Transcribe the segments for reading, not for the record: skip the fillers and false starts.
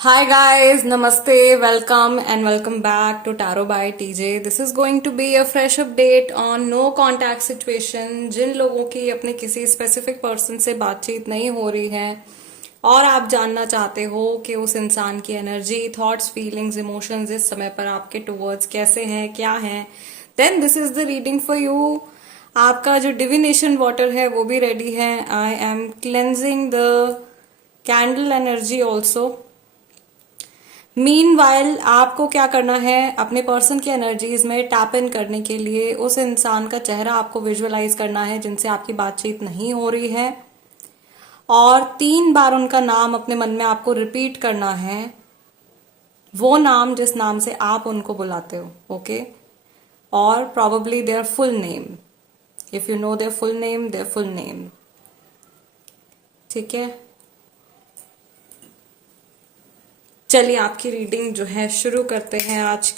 Hi guys, namaste, welcome and welcome back to Tarot by TJ. This is going to be a fresh update on no contact situation. जिन लोगों की अपने किसी specific person से बातचीत नहीं हो रही है और आप जानना चाहते हो कि उस इंसान की एनर्जी, थॉट्स, फीलिंग्स, इमोशंस इस समय पर आपके टुवर्ड्स कैसे हैं, क्या हैं, then this is the reading for you. आपका जो डिविनेशन वाटर है वो भी रेडी है. I am cleansing the candle energy also. Meanwhile आपको क्या करना है, अपने पर्सन की एनर्जीज में टैप इन करने के लिए उस इंसान का चेहरा आपको विजुअलाइज करना है जिनसे आपकी बातचीत नहीं हो रही है, और 3 बार उनका नाम अपने मन में आपको रिपीट करना है, वो नाम जिस नाम से आप उनको बुलाते हो. ओके, और probably there full name, if you know there full name, there full name. ठीक है, चलिए आपकी रीडिंग जो है शुरू करते हैं. आज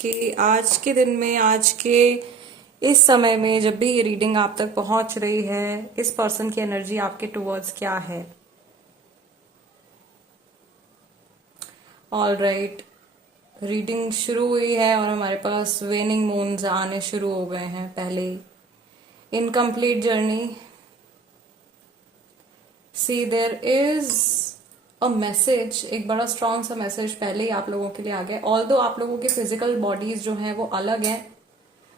के दिन में, आज के इस समय में जब भी ये रीडिंग आप तक पहुंच रही है, इस पर्सन की एनर्जी आपके टुवर्ड्स क्या है. ऑल राइट, रीडिंग शुरू हुई है और हमारे पास वेनिंग मून्स आने शुरू हो गए हैं पहले ही. Incomplete journey. See there is a message, एक बड़ा स्ट्रॉन्ग सा मैसेज पहले ही आप लोगों के लिए आ गया. ऑल्दो आप लोगों की फिजिकल बॉडीज जो हैं वो अलग हैं,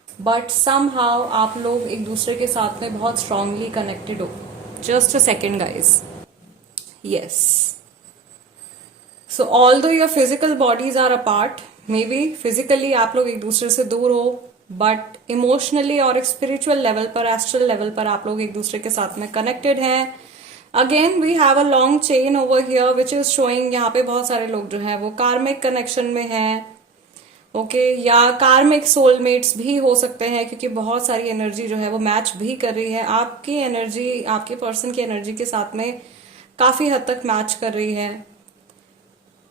बट सम हाउ आप लोग एक दूसरे के साथ में बहुत स्ट्रांगली कनेक्टेड हो. Just a second guys. Yes, so although your physical bodies are apart, maybe physically आप लोग एक दूसरे से दूर हो, बट इमोशनली और एक स्पिरिचुअल लेवल पर, एस्ट्रल लेवल पर आप लोग एक दूसरे के साथ में कनेक्टेड हैं. Again we have a long chain over here which is showing, यहाँ पे बहुत सारे लोग जो है वो कार्मिक कनेक्शन में हैं. ओके, या कार्मिक सोलमेट्स भी हो सकते हैं, क्योंकि बहुत सारी एनर्जी जो है वो मैच भी कर रही है. आपकी एनर्जी आपके पर्सन की एनर्जी के साथ में काफी हद तक मैच कर रही है.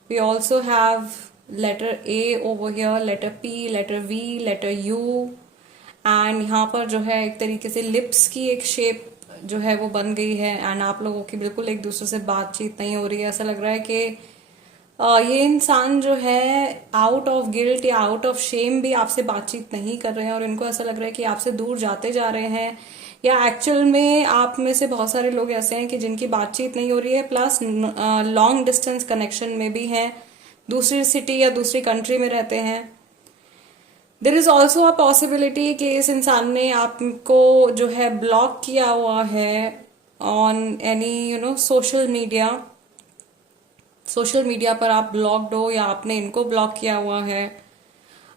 We also have letter A over here, letter P, letter V, letter U, and यहाँ पर जो है एक तरीके से लिप्स की एक शेप जो है वो बन गई है. एंड आप लोगों की बिल्कुल एक दूसरे से बातचीत नहीं हो रही है. ऐसा लग रहा है कि ये इंसान जो है आउट ऑफ गिल्ट या आउट ऑफ शेम भी आपसे बातचीत नहीं कर रहे हैं, और इनको ऐसा लग रहा है कि आपसे दूर जाते जा रहे हैं, या एक्चुअल में आप में से बहुत सारे लोग ऐसे हैं कि जिनकी बातचीत नहीं हो रही है, प्लस लॉन्ग डिस्टेंस कनेक्शन में भी हैं, दूसरी सिटी या दूसरी कंट्री में रहते हैं. There is also a possibility कि इस इंसान ने आपको जो है ब्लॉक किया हुआ है on any social media. Social media पर आप ब्लॉक्ड हो, या आपने इनको ब्लॉक किया हुआ है.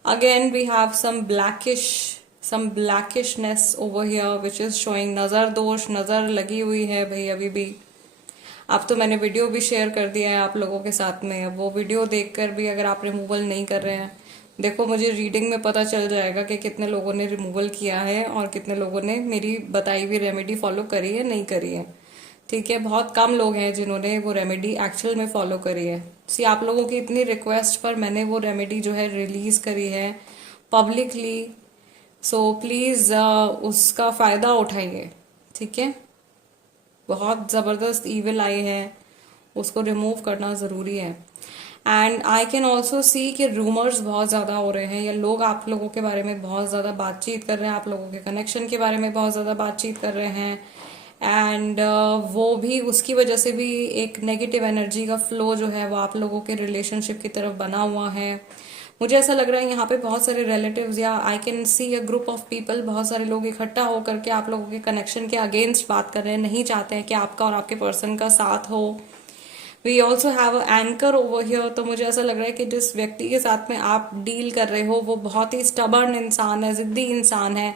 Again we have some blackishness over here which is showing. नजर दोष, नजर लगी हुई है भाई अभी भी. अब तो मैंने वीडियो भी शेयर कर दिया है आप लोगों के साथ में. वो वीडियो देखकर भी अगर आप रिमूवल नहीं कर रहे हैं, देखो मुझे रीडिंग में पता चल जाएगा कि कितने लोगों ने रिमूवल किया है और कितने लोगों ने मेरी बताई हुई रेमेडी फॉलो करी है, नहीं करी है. ठीक है, बहुत कम लोग हैं जिन्होंने वो रेमेडी एक्चुअल में फॉलो करी है. सी आप लोगों की इतनी रिक्वेस्ट पर मैंने वो रेमेडी जो है रिलीज करी है पब्लिकली. सो प्लीज उसका फायदा उठाइए. ठीक है, बहुत जबरदस्त ईविल आई है, उसको रिमूव करना जरूरी है. एंड आई कैन ऑल्सो सी कि रूमर्स बहुत ज्यादा हो रहे हैं, या लोग आप लोगों के बारे में बहुत ज्यादा बातचीत कर रहे हैं, आप लोगों के कनेक्शन के बारे में बहुत ज्यादा बातचीत कर रहे हैं. एंड वो भी उसकी वजह से भी एक नेगेटिव एनर्जी का फ्लो जो है वो आप लोगों के रिलेशनशिप की तरफ बना हुआ है. मुझे ऐसा लग रहा है यहाँ पे बहुत सारे रिलेटिव्स, या आई can C a group of people, बहुत सारे लोग इकट्ठा होकर के आप लोगों के कनेक्शन के अगेंस्ट बात कर रहे हैं, नहीं चाहते हैं कि आपका और आपके पर्सन का साथ हो. We also have a anchor over here. तो मुझे ऐसा लग रहा है कि जिस व्यक्ति के साथ में आप डील कर रहे हो वो बहुत ही स्टबर्न इंसान है, जिद्दी इंसान है.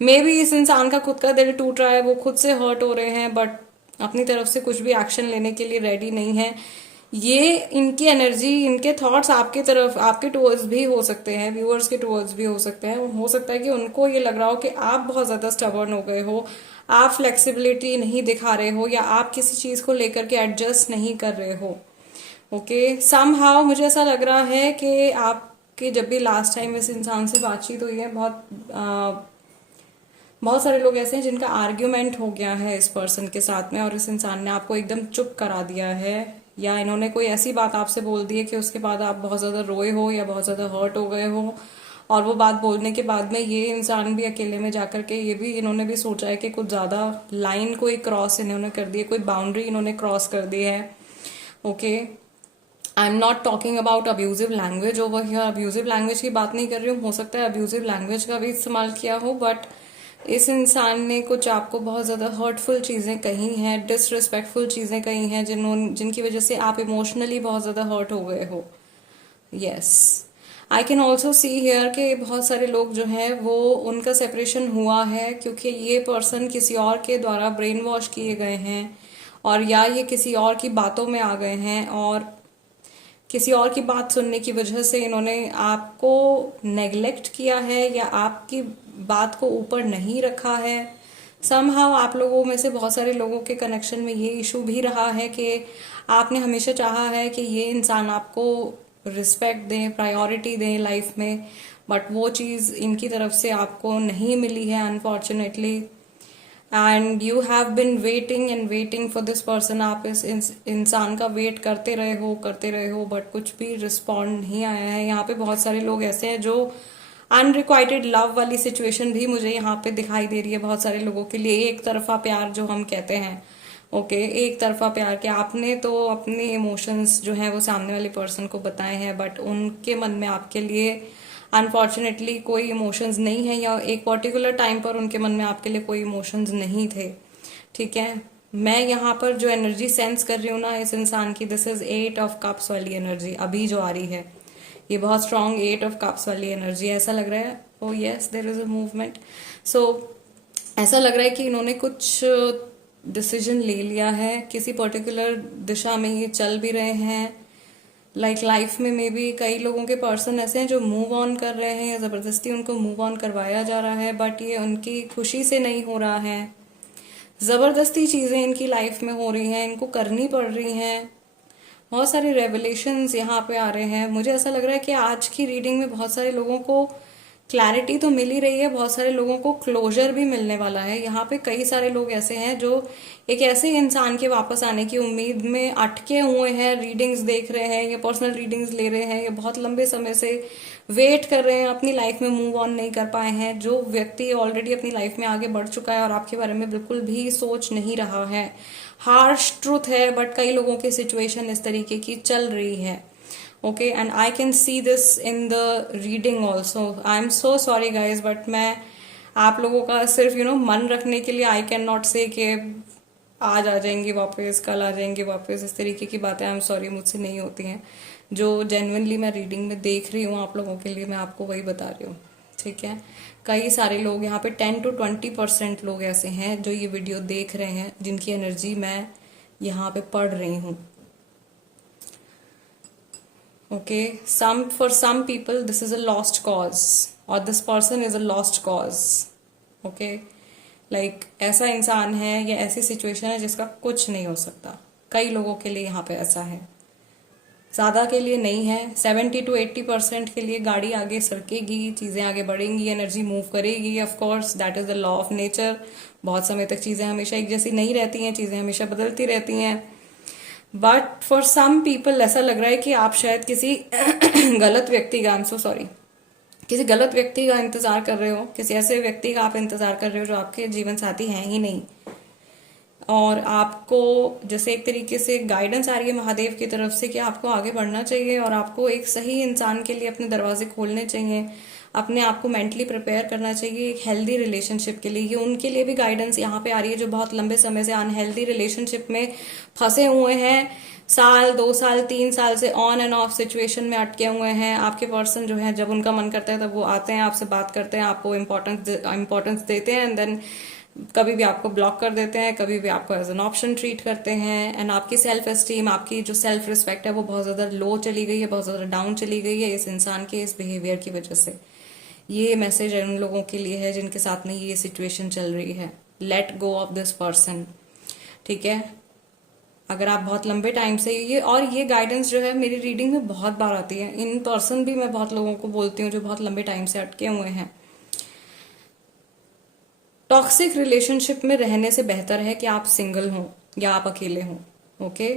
मे बी इस इंसान का खुद का दिल टूट रहा है, वो खुद से हर्ट हो रहे हैं, बट अपनी तरफ से कुछ भी एक्शन लेने के लिए रेडी नहीं है. ये इनकी एनर्जी, इनके थॉट्स आपके तरफ, आपके टुवर्ड्स भी हो सकते हैं, व्यूअर्स के टुवर्ड्स भी हो सकते हैं. हो सकता है कि उनको ये लग रहा हो कि आप बहुत ज्यादा स्टबर्न हो गए हो, आप फ्लेक्सिबिलिटी नहीं दिखा रहे हो, या आप किसी चीज को लेकर के एडजस्ट नहीं कर रहे हो. ओके, सम हाउ मुझे ऐसा लग रहा है कि आपके जब भी लास्ट टाइम इस इंसान से बातचीत हुई है, बहुत सारे लोग ऐसे हैं जिनका आर्ग्यूमेंट हो गया है इस पर्सन के साथ में, और इस इंसान ने आपको एकदम चुप करा दिया है. या इन्होंने कोई ऐसी बात आपसे बोल दी है कि उसके बाद आप बहुत ज्यादा रोए हो या बहुत ज्यादा हर्ट हो गए हो, और वो बात बोलने के बाद में ये इंसान भी अकेले में जाकर के ये भी इन्होंने भी सोचा है कि कुछ ज्यादा लाइन कोई क्रॉस इन्होंने कर दी है, कोई बाउंड्री इन्होंने क्रॉस कर दी है। Okay, I am not talking about abusive language over here, abusive language की बात नहीं कर रही हूँ, हो सकता है अब्यूजिव लैंग्वेज का भी इस्तेमाल किया हो, बट इस इंसान ने कुछ आपको बहुत ज्यादा हर्टफुल चीजें कही हैं, डिसरिस्पेक्टफुल चीजें कही हैं, जिनकी वजह से आप इमोशनली बहुत ज्यादा हर्ट हो गए हो। Yes, I can also see here कि बहुत सारे लोग जो हैं वो उनका सेपरेशन हुआ है क्योंकि ये पर्सन किसी और के द्वारा ब्रेन वॉश किए गए हैं, और या ये किसी और की बातों में आ गए हैं, और किसी और की बात सुनने की वजह से इन्होंने आपको नेग्लेक्ट किया है या आपकी बात को ऊपर नहीं रखा है। समहाउ आप लोगों में से बहुत सारे लोगों के कनेक्शन में ये इशू भी रहा है कि आपने हमेशा चाहा है कि ये इंसान आपको रिस्पेक्ट दें, प्रायोरिटी दें लाइफ में, बट वो चीज़ इनकी तरफ से आपको नहीं मिली है unfortunately, and you have been waiting and waiting for this person. आप इस इंसान का वेट करते रहे हो बट कुछ भी रिस्पॉन्ड नहीं आया है। यहाँ पे बहुत सारे लोग ऐसे हैं जो अनरिक्वाइटेड लव वाली सिचुएशन भी मुझे यहाँ पे दिखाई दे रही है बहुत सारे लोगों के लिए, एक तरफा प्यार जो हम कहते हैं। ओके, एक तरफा प्यार के आपने तो अपने इमोशंस जो है वो सामने वाले पर्सन को बताए हैं, बट उनके मन में आपके लिए अनफॉर्चुनेटली कोई इमोशंस नहीं है, या एक पर्टिकुलर टाइम पर उनके मन में आपके लिए कोई इमोशंस नहीं थे। ठीक है, मैं यहाँ पर जो एनर्जी सेंस कर रही हूँ ना इस इंसान की, दिस इज 8 ऑफ कप्स वाली एनर्जी अभी जो आ रही है, ये बहुत स्ट्रांग 8 ऑफ कप्स वाली एनर्जी। ऐसा लग रहा है, oh yes there is a movement. So ऐसा लग रहा है कि इन्होंने कुछ डिसीजन ले लिया है, किसी पर्टिकुलर दिशा में ये चल भी रहे हैं। लाइफ में मे बी कई लोगों के पर्सन ऐसे हैं जो मूव ऑन कर रहे हैं, जबरदस्ती उनको मूव ऑन करवाया जा रहा है, बट ये उनकी खुशी से नहीं हो रहा है, जबरदस्ती चीजें इनकी लाइफ में हो रही हैं, इनको करनी पड़ रही हैं। बहुत सारे रेवलेशंस यहाँ पे आ रहे हैं। मुझे ऐसा लग रहा है कि आज की रीडिंग में बहुत सारे लोगों को क्लैरिटी तो मिल ही रही है, बहुत सारे लोगों को क्लोजर भी मिलने वाला है। यहाँ पे कई सारे लोग ऐसे हैं जो एक ऐसे इंसान के वापस आने की उम्मीद में अटके हुए हैं, रीडिंग्स देख रहे हैं या पर्सनल रीडिंग्स ले रहे हैं या बहुत लंबे समय से वेट कर रहे हैं, अपनी लाइफ में मूव ऑन नहीं कर पाए हैं। जो व्यक्ति ऑलरेडी अपनी लाइफ में आगे बढ़ चुका है और आपके बारे में बिल्कुल भी सोच नहीं रहा है। हार्श ट्रूथ है, बट कई लोगों की सिचुएशन इस तरीके की चल रही है। Okay, and I can see this in the reading also. I am so sorry guys, but मैं आप लोगों का सिर्फ मन रखने के लिए आई कैन नॉट से कि आज आ जाएंगे वापस, कल आ जाएंगे वापस, इस तरीके की बातें आई एम सॉरी मुझसे नहीं होती हैं। जो जेन्युइनली मैं रीडिंग में देख रही हूँ आप लोगों के लिए, मैं आपको वही बता रही हूँ। ठीक है, कई सारे लोग यहाँ पे 10 to 20% लोग ऐसे हैं जो ये वीडियो देख रहे हैं, जिनकी एनर्जी मैं यहाँ पे पढ़ रही हूँ। Okay, for some people this is a lost cause, और this person is a lost cause. Okay, like ऐसा इंसान है या ऐसी सिचुएशन है जिसका कुछ नहीं हो सकता। कई लोगों के लिए यहाँ पे ऐसा है, ज्यादा के लिए नहीं है। 70 to 80% के लिए गाड़ी आगे सरकेगी, चीजें आगे बढ़ेंगी, एनर्जी मूव करेगी। Of course that is the law of nature. बहुत समय तक चीजें हमेशा एक जैसी नहीं रहती हैं, चीजें हमेशा बदलती रहती हैं। बट फॉर सम पीपल ऐसा लग रहा है कि आप शायद किसी गलत व्यक्ति का, आई एम सो सॉरी, किसी गलत व्यक्ति का इंतजार कर रहे हो, किसी ऐसे व्यक्ति का आप इंतजार कर रहे हो जो आपके जीवन साथी हैं ही नहीं, और आपको जैसे एक तरीके से गाइडेंस आ रही है महादेव की तरफ से कि आपको आगे बढ़ना चाहिए और आपको एक सही इंसान के लिए अपने दरवाजे खोलने चाहिए, अपने आप को मेंटली प्रिपेयर करना चाहिए एक हेल्दी रिलेशनशिप के लिए। ये उनके लिए भी गाइडेंस यहाँ पे आ रही है जो बहुत लंबे समय से अनहेल्दी रिलेशनशिप में फंसे हुए हैं, साल 2 साल 3 साल से ऑन एंड ऑफ सिचुएशन में अटके हुए हैं। आपके पर्सन जो है जब उनका मन करता है तब वो आते हैं, आपसे बात करते हैं, आपको इम्पोर्टेंस देते हैं, एंड देन कभी भी आपको ब्लॉक कर देते हैं, कभी भी आपको एज एन ऑप्शन ट्रीट करते हैं। एंड आपकी सेल्फ एस्टीम, आपकी जो सेल्फ रिस्पेक्ट है वो बहुत ज्यादा लो चली गई है, बहुत ज्यादा डाउन चली गई है इस इंसान के इस बिहेवियर की वजह से। ये मैसेज उन लोगों के लिए है जिनके साथ में ये सिचुएशन चल रही है। Let go of this person. ठीक है, अगर आप बहुत लंबे टाइम से ये गाइडेंस जो है मेरी रीडिंग में बहुत बार आती है, इन पर्सन भी मैं बहुत लोगों को बोलती हूँ जो बहुत लंबे टाइम से अटके हुए हैं। टॉक्सिक रिलेशनशिप में रहने से बेहतर है कि आप सिंगल हो या आप अकेले हो। ओके,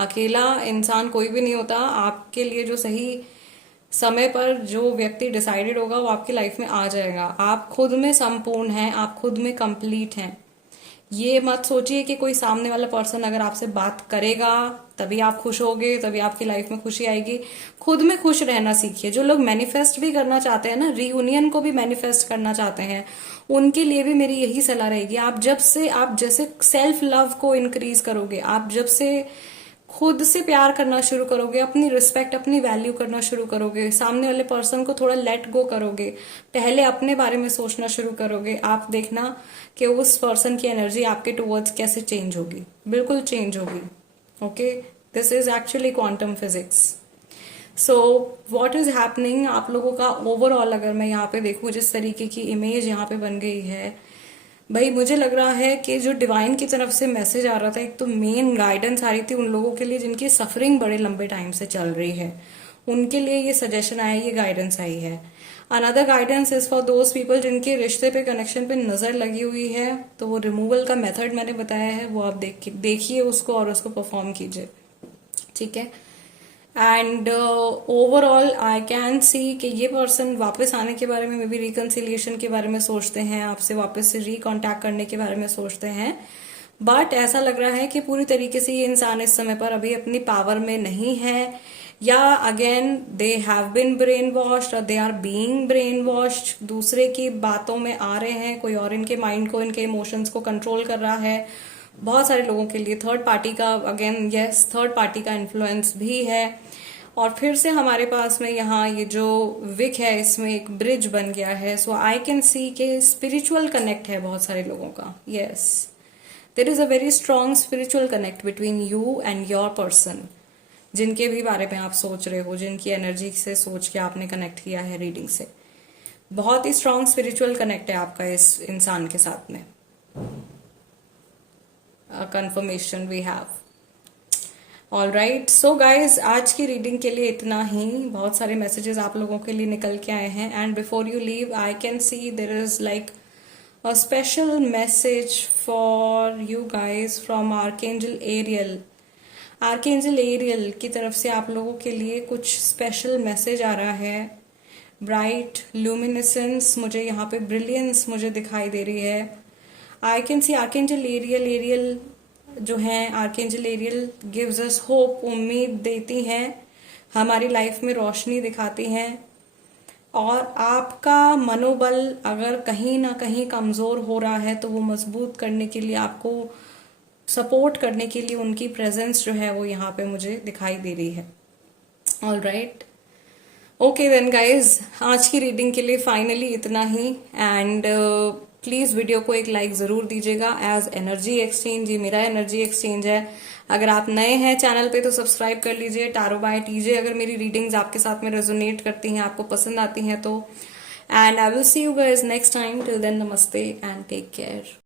अकेला इंसान कोई भी नहीं होता। आपके लिए जो सही समय पर जो व्यक्ति डिसाइडेड होगा वो आपकी लाइफ में आ जाएगा। आप खुद में संपूर्ण हैं, आप खुद में कंप्लीट हैं। ये मत सोचिए कि कोई सामने वाला पर्सन अगर आपसे बात करेगा तभी आप खुश होगे, तभी आपकी लाइफ में खुशी आएगी। खुद में खुश रहना सीखिए। जो लोग मैनिफेस्ट भी करना चाहते हैं ना, रीयूनियन को भी मैनिफेस्ट करना चाहते हैं, उनके लिए भी मेरी यही सलाह रहेगी। आप जैसे सेल्फ लव को इंक्रीज करोगे, आप जब से खुद से प्यार करना शुरू करोगे, अपनी रिस्पेक्ट, अपनी वैल्यू करना शुरू करोगे, सामने वाले पर्सन को थोड़ा लेट गो करोगे, पहले अपने बारे में सोचना शुरू करोगे, आप देखना कि उस पर्सन की एनर्जी आपके टुवर्ड्स कैसे चेंज होगी। बिल्कुल चेंज होगी। Okay, this is actually quantum physics. So what is happening आप लोगों का ओवरऑल अगर मैं यहाँ पे देखूं, जिस तरीके की इमेज यहाँ पे बन गई है भाई, मुझे लग रहा है कि जो डिवाइन की तरफ से मैसेज आ रहा था, एक तो मेन गाइडेंस आ रही थी उन लोगों के लिए जिनकी सफरिंग बड़े लंबे टाइम से चल रही है, उनके लिए ये सजेशन आया, ये गाइडेंस आई है। Another guidance is for those people जिनके रिश्ते पे, कनेक्शन पे नजर लगी हुई है, तो वो रिमूवल का मेथड मैंने बताया है, वो आप देखिए उसको और उसको परफॉर्म कीजिए। ठीक है। एंड ओवरऑल आई कैन सी कि ये पर्सन वापस आने के बारे में, मे बी रिकन्सिलिएशन के बारे में सोचते हैं, आपसे वापस से रिकॉन्टैक्ट करने के बारे में सोचते हैं। बट ऐसा लग रहा है कि पूरी तरीके से ये इंसान इस समय पर अभी अपनी पावर में नहीं है, या again they have been brain washed और they are being brain washed. दूसरे की बातों में आ रहे हैं, कोई और इनके माइंड को, इनके इमोशंस को कंट्रोल कर रहा है। बहुत सारे लोगों के लिए थर्ड पार्टी का, अगेन यस, थर्ड पार्टी का इन्फ्लुएंस भी है। और फिर से हमारे पास में यहाँ ये जो विक है, इसमें एक ब्रिज बन गया है। सो आई कैन सी के स्पिरिचुअल कनेक्ट है बहुत सारे लोगों का। Yes, there is a very strong spiritual connect between you and your person, जिनके भी बारे में आप सोच रहे हो, जिनकी एनर्जी से सोच के आपने कनेक्ट किया है रीडिंग से। बहुत ही स्ट्रॉन्ग स्पिरिचुअल कनेक्ट है आपका इस इंसान के साथ में। Confirmation we have. All right, so guys, आज की रीडिंग के लिए इतना ही। बहुत सारे मैसेजेस आप लोगों के लिए निकल के आए हैं। And before you leave, I can see there is like a special message for you guys from archangel Ariel. Archangel Ariel की तरफ से आप लोगों के लिए कुछ स्पेशल मैसेज आ रहा है। ब्राइट ल्यूमिनेसेंस, मुझे यहाँ पे ब्रिलियंस मुझे दिखाई दे रही है। I can see archangel Ariel जो है, archangel Ariel gives us hope, उम्मीद देती हैं, हमारी लाइफ में रोशनी दिखाती हैं। और आपका मनोबल अगर कहीं ना कहीं कमजोर हो रहा है तो वो मजबूत करने के लिए, आपको सपोर्ट करने के लिए उनकी प्रेजेंस जो है वो यहाँ पे मुझे दिखाई दे रही है। All right, okay then guys, आज की रीडिंग के लिए फाइनली इतना ही। एंड प्लीज वीडियो को एक लाइक जरूर दीजिएगा एज एनर्जी एक्सचेंज। ये मेरा एनर्जी एक्सचेंज है। अगर आप नए हैं चैनल पे तो सब्सक्राइब कर लीजिए। टारो बाय टीजे, अगर मेरी रीडिंग्स आपके साथ में रेजोनेट करती हैं, आपको पसंद आती हैं तो। And I will see you guys next time. Till then, नमस्ते एंड टेक केयर।